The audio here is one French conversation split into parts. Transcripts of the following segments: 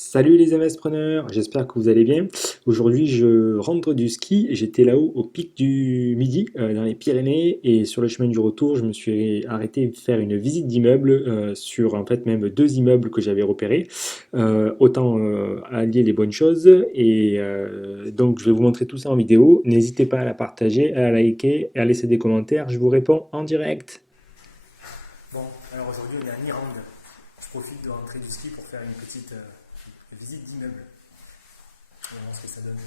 Salut les MS-preneurs, j'espère que vous allez bien. Aujourd'hui, je rentre du ski. J'étais là-haut au pic du Midi, dans les Pyrénées, et sur le chemin du retour, je me suis arrêté faire une visite d'immeubles sur en fait même deux immeubles que j'avais repérés. Autant allier les bonnes choses. Et donc, je vais vous montrer tout ça en vidéo. N'hésitez pas à la partager, à la liker et à laisser des commentaires. Je vous réponds en direct. Bon, alors aujourd'hui, on est à Mirande. Je profite de rentrer du ski pour faire une petite visite d'immeuble. On va voir ce que ça donne.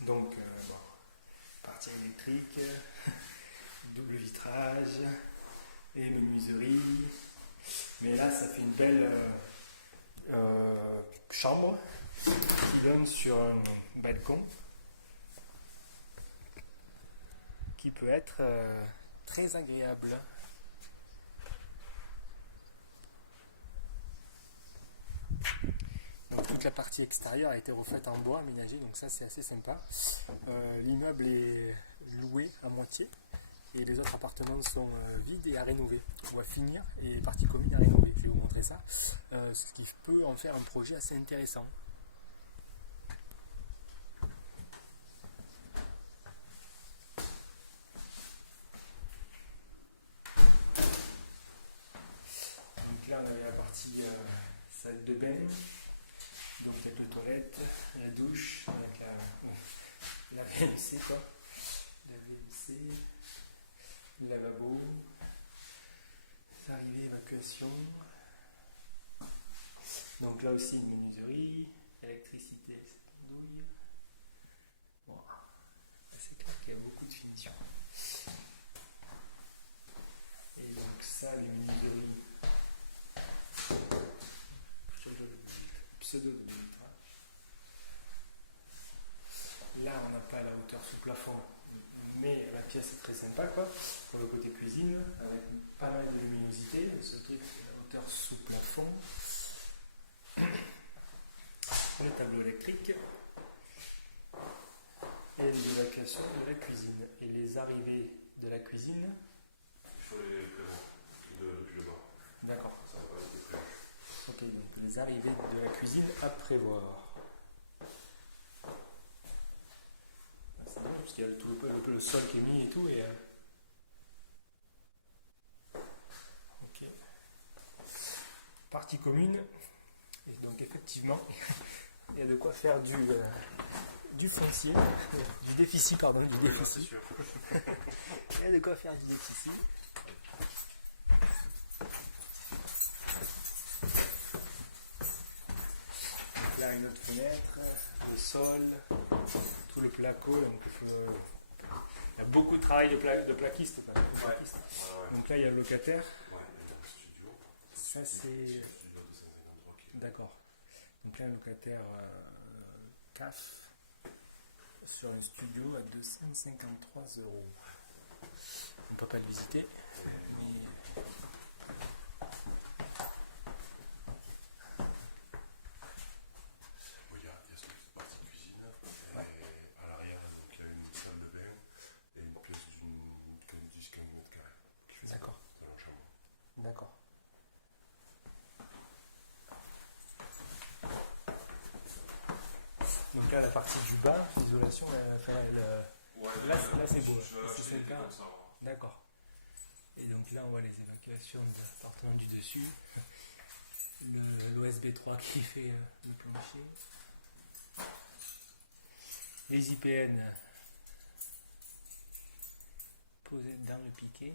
Donc, bon, partie électrique, double vitrage et menuiserie. Mais là, ça fait une belle chambre qui donne sur un balcon qui peut être très agréable. Donc toute la partie extérieure a été refaite en bois aménagé, donc ça c'est assez sympa. L'immeuble est loué à moitié et les autres appartements sont vides et à rénover, ou à finir, et partie commune à rénover. Je vais vous montrer ça, ce qui peut en faire un projet assez intéressant. Donc là on avait la partie salle de bain, donc peut-être les toilettes, la douche, avec la VMC quoi, la VMC, le lavabo, les arrivées, évacuation. Donc là aussi une menuiserie, électricité, c'est andouille. Bon, c'est clair qu'il y a beaucoup de finition. Et donc ça, les menuiseries, pseudo de vitrage. Là, on n'a pas la hauteur sous plafond, mais la pièce est très sympa, quoi, pour le côté cuisine, avec pas mal de luminosité. Le seul truc, c'est la hauteur sous plafond. Le tableau électrique et l'évacuation de la cuisine. Et les arrivées de la cuisine. Il faut les prévoir depuis le bas. D'accord. Ça va pas être prévu. Ok, donc les arrivées de la cuisine à prévoir. C'est dommage parce qu'il y a tout le sol qui est mis et tout. Et, ok. Partie commune. Et donc effectivement, il y a de quoi faire du foncier, du déficit, pardon, du déficit. Sûr. Il y a de quoi faire du déficit. Donc là, une autre fenêtre, le sol, tout le placo. Donc il y a beaucoup de travail de plaquiste. Quoi, de plaquiste. Ouais. Donc là, il y a le locataire. Ouais, il y a un studio. Ça, c'est. Le studio de 153 qui est. D'accord. Donc là, un locataire CAF sur un studio à 253 €. On ne peut pas le visiter, mais Bon, il y a cette partie cuisine. Et à l'arrière, donc, il y a une salle de bain et une pièce d'une 10-15 mètres carrés qui fait d'accord. Dans la chambre. D'accord. Donc là, la partie du bas, l'isolation, là c'est beau. C'est sympa. Comme ça, D'accord. Et donc là, on voit les évacuations de l'appartement du dessus. L'OSB 3 qui fait le plancher. Les IPN posés dans le piquet.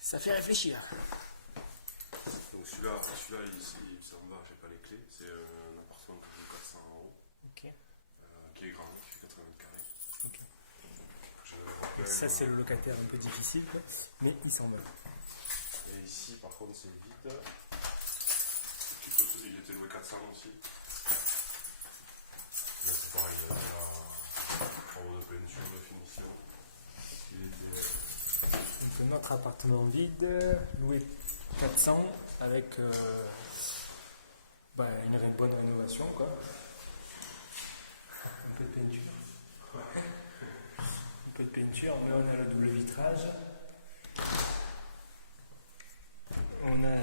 Ça fait réfléchir. Donc celui-là il s'en va, j'ai pas les clés. C'est un appartement que j'ai 400 €. Ok. Qui est grand, qui fait 80 mètres carrés. Ok. Donc, ça, c'est le locataire un peu difficile, quoi, mais il s'en va. Et ici, par contre, c'est vide. Il était loué 400 aussi. Là, c'est pareil, il y a travaux de peinture, de finition. Il était. Donc, notre appartement vide, loué 400 avec une bonne rénovation, quoi. un peu de peinture. Un peu de peinture, mais on a le double vitrage. On a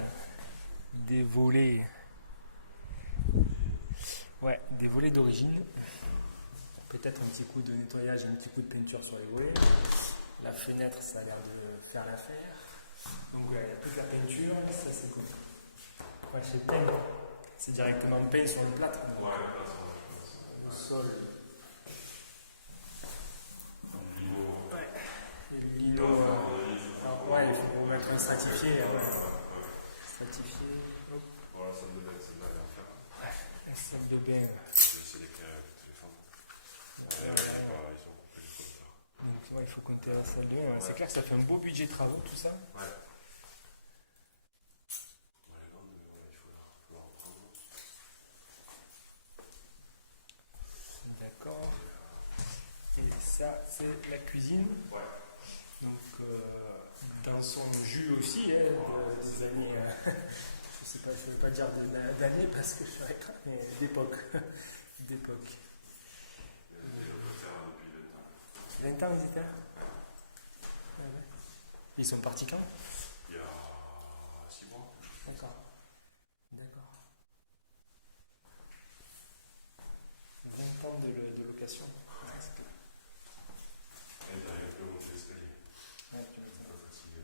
des volets. Ouais, des volets d'origine. Peut-être un petit coup de nettoyage, un petit coup de peinture sur les volets. La fenêtre, ça a l'air de faire l'affaire. Donc ouais, il n'y a plus que la peinture, ça c'est cool. Ouais, c'est peint. C'est directement peint sur le plâtre. Donc, Ouais, le plâtre, ouais, le sol. du lino. Ouais. Le lino. Ouais, il faut remettre un stratifié. Ouais. Stratifié. Hop. Voilà, la salle de bain, celle-là, elle est en fer. La salle de bain. Je vais essayer d'éclairer avec le téléphone. Ils ont coupé les compteurs. Donc ouais, il faut compter la salle de bain. Ouais. C'est clair que ça fait un beau budget de travaux, tout ça. Ouais. Elle est grande, mais voilà, il faut la reprendre. D'accord. Et ça, c'est la cuisine. Ouais. Donc, dans son jus aussi, hein, des années, je sais pas, je ne vais pas dire d'années parce que je ne saurais pas, mais d'époque. D'époque. Il y a des locataires depuis 20 ans. 20 ans, ils étaient là. Ouais, ouais. Ils sont partis quand? Il y a 6 mois. D'accord. D'accord. 20 ans de location. Presque. Et ils arrivent un peu à monter l'escalier. Ouais, tu vois Un ça. peu fatigué.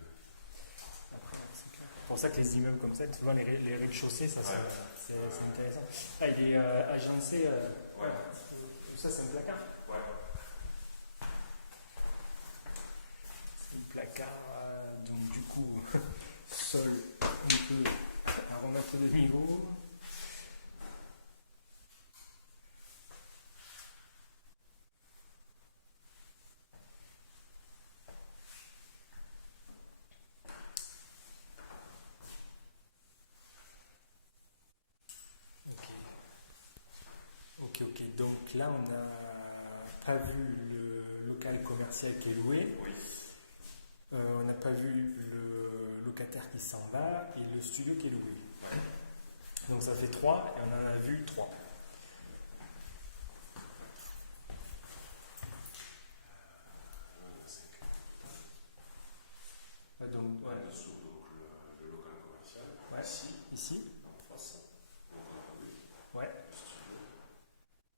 Après, c'est clair. C'est pour ça que les immeubles comme ça, souvent les rez-de-chaussée, ça, c'est intéressant. Ah, il est agencé. Ouais. Ça, c'est un placard. Ouais. C'est un placard, donc du coup, sol un peu à remettre de niveau. Ok. Donc là, on n'a pas vu le local commercial qui est loué. Oui. On n'a pas vu le locataire qui s'en va et le studio qui est loué. Ouais. Donc ça fait 3 et on en a vu 3. Donc, ouais. En dessous, donc, le local commercial. Ouais. Ici. Ici. En face. Donc, oui. Ouais.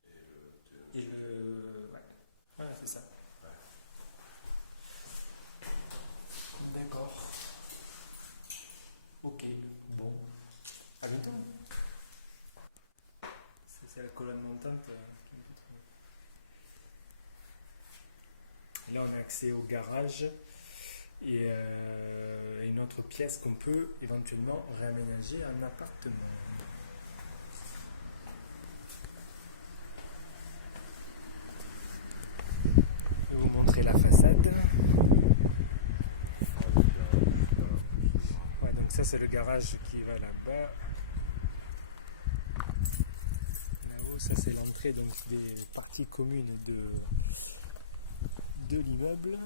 Le studio. Et le. Ouais. Ouais, c'est ça. Ouais. D'accord. Ok. Bon. À bientôt. C'est la colonne montante qui est un peu trop. Et là, on a accès au garage et une autre pièce qu'on peut éventuellement réaménager en appartement. Je vais vous montrer la façade. Ouais, donc ça c'est le garage qui va là-bas. Là-haut, ça c'est l'entrée donc des parties communes de l'immeuble.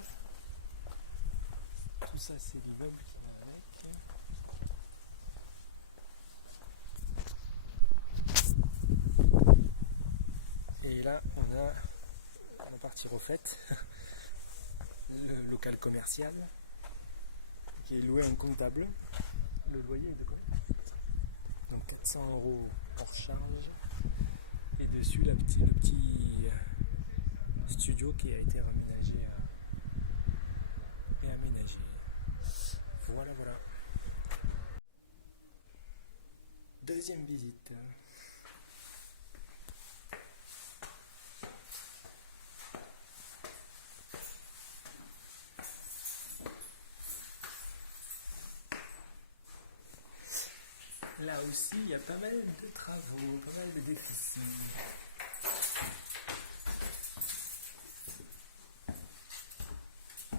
Tout ça c'est l'immeuble qui va avec. Et là on a la partie refaite, le local commercial qui est loué à un comptable. Le loyer est de combien? Donc 400 € hors charge. Et dessus le petit studio qui a été réaménagé. Voilà. Deuxième visite. Là aussi, il y a pas mal de travaux, pas mal de déficits.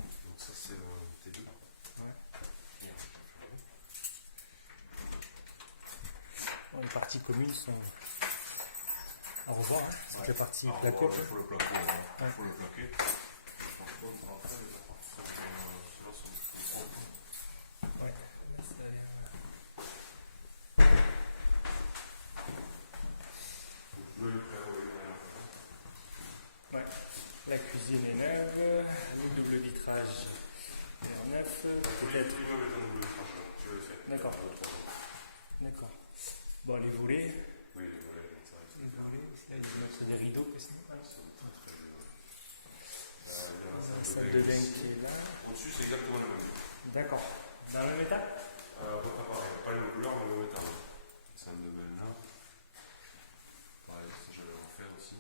Donc ça c'est T2. Ouais. Et Bon, les parties communes sont à revoir, hein, toute la partie alors, placo. pour le placo, il Ouais. faut le plaquer. Par contre, après, les apparts ceux-là sont plutôt propres. Ouais, là ça a l'air. Donc, le prêt, oui, Ouais. La cuisine est neuve, le double vitrage est en neuf, Oui, peut-être. tout l'immeuble est en double tranchant. Je l'ai fait. Il y a D'accord, 3 ans. d'accord. Bon, les volets. Oui, les volets, les l'intérieur, ils sont Les bien. volets aussi, là, ils vont mettre des rideaux, quasiment. Ouais. Ils sont très très bien. Ouais. Il y a la La salle de salle bain de bain ici. qui est là. Au-dessus, c'est exactement le même. D'accord. Dans le même état? Pas pareil, pas la même couleur, mais le même état. La salle de bain là. Pareil, ça j'allais en faire aussi.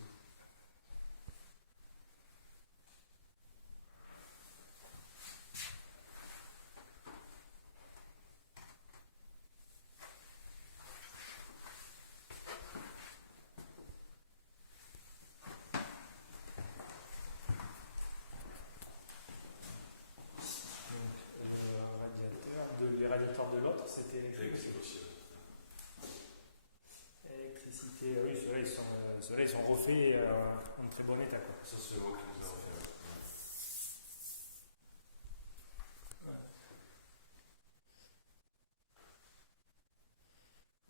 Donc, les radiateurs de l'autre, c'était électrique aussi. Électrique aussi. Électricité, oui, ceux-là, ils sont refaits en très bon état, quoi. Ça, c'est moi qui les ai refait.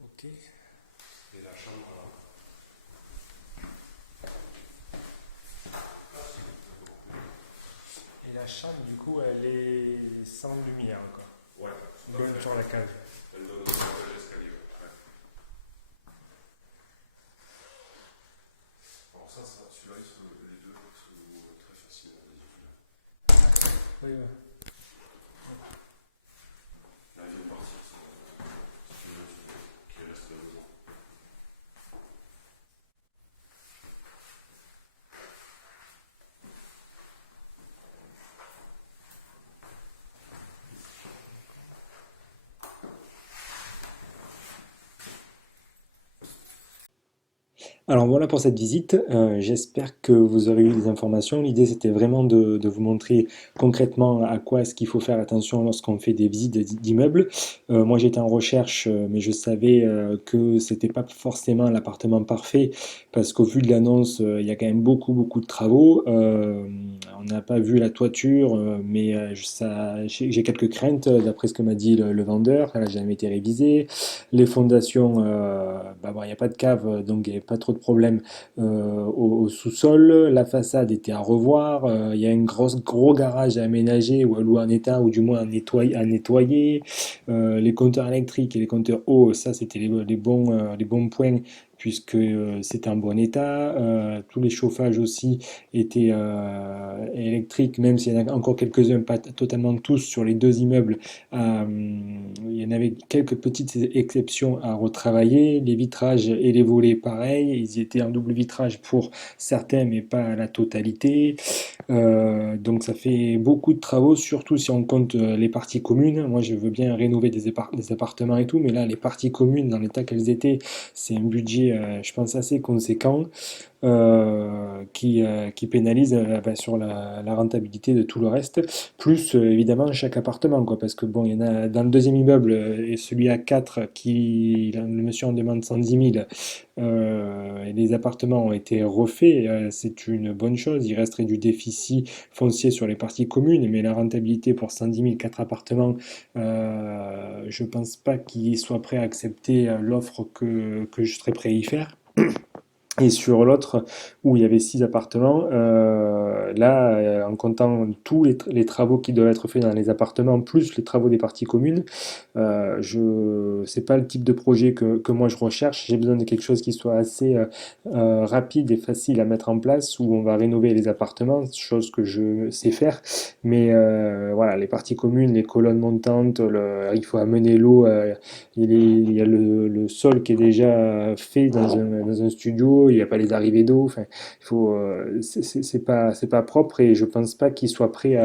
Ok. Et la chambre là. Et la chambre, du coup, elle est sans lumière, quoi. Ouais. Donne sur la cage. Elle donne sur la cage d'escalier. Ouais. Alors celui-là, les deux sont très facilement visibles. Oui, oui. Là, il vient de partir, c'est celui-là qui reste à 2 ans. Alors voilà pour cette visite. J'espère que vous aurez eu des informations. L'idée c'était vraiment de vous montrer concrètement à quoi est-ce qu'il faut faire attention lorsqu'on fait des visites d'immeubles. Moi j'étais en recherche, mais je savais que c'était pas forcément l'appartement parfait parce qu'au vu de l'annonce, il y a quand même beaucoup de travaux. On n'a pas vu la toiture, mais j'ai quelques craintes d'après ce que m'a dit le vendeur. Elle n'a jamais été révisée. Les fondations, bah bon, il n'y a pas de cave, donc il n'y avait pas trop de problèmes au sous-sol. La façade était à revoir. Il y a un gros garage à aménager ou en état, ou du moins à nettoyer. Les compteurs électriques et les compteurs eau, ça c'était les bons points puisque c'était en bon état. Tous les chauffages aussi étaient électriques, même s'il y en a encore quelques-uns, pas totalement tous sur les deux immeubles. Il y en avait quelques petites exceptions à retravailler. Les vitrages et les volets, pareil, ils étaient en double vitrage pour certains, mais pas la totalité. Donc ça fait beaucoup de travaux, surtout si on compte les parties communes. Moi, je veux bien rénover des appartements et tout, mais là, les parties communes, dans l'état qu'elles étaient, c'est un budget, je pense, assez conséquent qui pénalise bah, sur la rentabilité de tout le reste, plus évidemment chaque appartement, quoi, parce que bon, il y en a dans le deuxième immeuble et celui à 4 le monsieur en demande 110 000 et les appartements ont été refaits, c'est une bonne chose, il resterait du déficit foncier sur les parties communes, mais la rentabilité pour 110 000, 4 appartements, je pense pas qu'il soit prêt à accepter l'offre que je serais prêt à y faire. Et sur l'autre, où il y avait 6 appartements, là, en comptant tous les travaux qui doivent être faits dans les appartements, plus les travaux des parties communes, c'est pas le type de projet que moi je recherche. J'ai besoin de quelque chose qui soit assez rapide et facile à mettre en place, où on va rénover les appartements, chose que je sais faire. Mais voilà, les parties communes, les colonnes montantes, il faut amener l'eau. Il y a le sol qui est déjà fait dans un studio, il n'y a pas les arrivées d'eau. Enfin, c'est pas propre et je pense pas qu'il soit prêt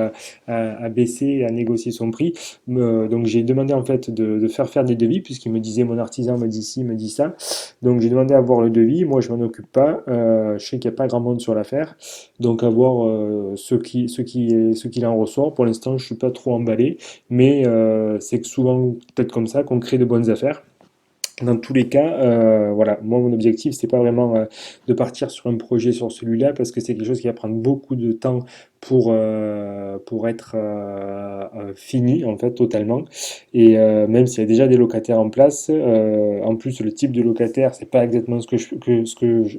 à baisser, à négocier son prix. Donc j'ai demandé en fait de faire des devis puisqu'il me disait mon artisan me dit ci, me dit ça. Donc j'ai demandé à voir le devis. Moi je m'en occupe pas. Je sais qu'il n'y a pas grand monde sur l'affaire. Donc à voir ce qu'il en ressort. Pour l'instant je suis pas trop emballé, mais c'est que souvent peut-être comme ça qu'on crée de bonnes affaires. Dans tous les cas, voilà, moi mon objectif c'est pas vraiment de partir sur un projet sur celui-là parce que c'est quelque chose qui va prendre beaucoup de temps pour être fini en fait totalement. Et même s'il y a déjà des locataires en place, en plus le type de locataire c'est pas exactement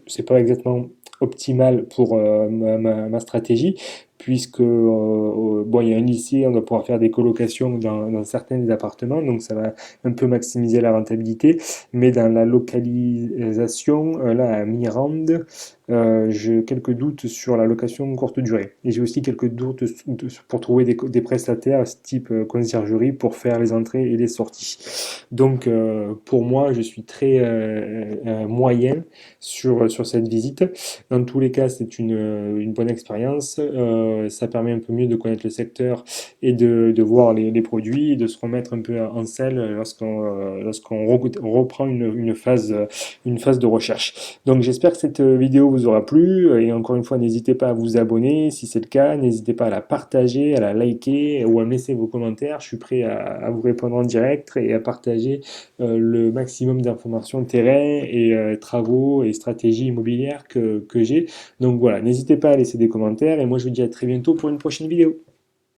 c'est pas exactement optimal pour ma stratégie. Puisque bon, il y a un lycée, on doit pouvoir faire des colocations dans certains des appartements, donc ça va un peu maximiser la rentabilité. Mais dans la localisation, là à Mirande, j'ai quelques doutes sur la location courte durée. Et j'ai aussi quelques doutes pour trouver des prestataires type conciergerie pour faire les entrées et les sorties. Donc pour moi, je suis très moyen sur cette visite. Dans tous les cas, c'est une bonne expérience. Ça permet un peu mieux de connaître le secteur et de voir les produits et de se remettre un peu en selle lorsqu'on reprend une phase de recherche. Donc j'espère que cette vidéo vous aura plu et encore une fois n'hésitez pas à vous abonner si c'est le cas, n'hésitez pas à la partager, à la liker ou à me laisser vos commentaires, je suis prêt à vous répondre en direct et à partager le maximum d'informations terrain et travaux et stratégies immobilières que j'ai. Donc voilà, n'hésitez pas à laisser des commentaires et moi je vous dis à très bientôt pour une prochaine vidéo.